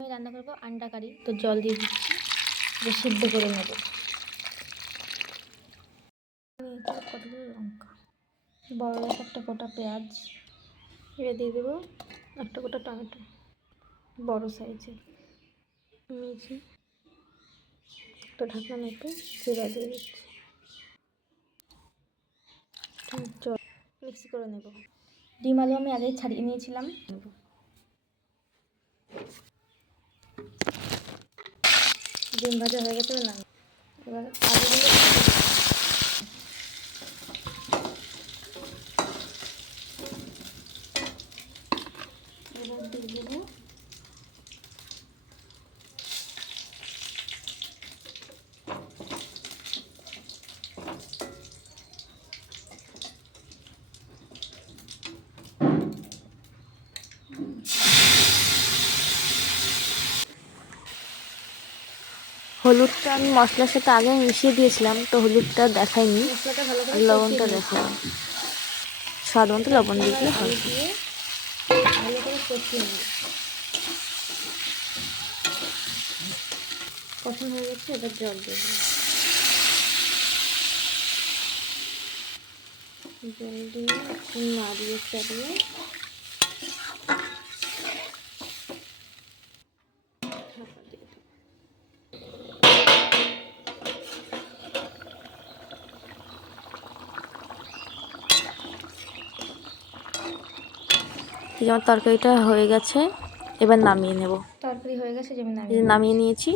আমি রান্না করবো আন্ডা কারি। তো জল দিয়ে দিচ্ছি, এটা সিদ্ধ করে নেব। কতগুলো লঙ্কা, বড় একটা গোটা পেঁয়াজ, এটা দিয়ে দেবো, একটা গোটা টমেটো বড় সাইজের নিয়েছি, একটা ঢাকনা মেপে জিরা দিয়ে দিচ্ছি, জল মিক্সি করে নেব। ডিম আলু আমি আগেই ছাড়িয়ে নিয়েছিলাম। ডিম ভাজা হয়ে গেছে, এবার আলুগুলো দিয়ে দেবো। হলুদটা আমি মশলার সাথে আগে মিশিয়ে দিয়েছিলাম, তো হলুদটা দেখাইনি, মশলাটা ভালো করে লবণটা দেখালাম। স্বাদ মতো লবণ দিলে হয়। দিয়ে ভালো করে কষিয়ে নেব। কষানো হয়ে গেছে, এবার জল দিয়ে দেবো। জল দিয়ে একটু নাড়িয়ে চাড়িয়ে ঢাকা দিয়ে দেবো। আমার তরকারিটা হয়ে গেছে, এবার নামিয়ে নেব। তরকারি হয়ে গেছে, যে আমি নামিয়ে নিয়েছি।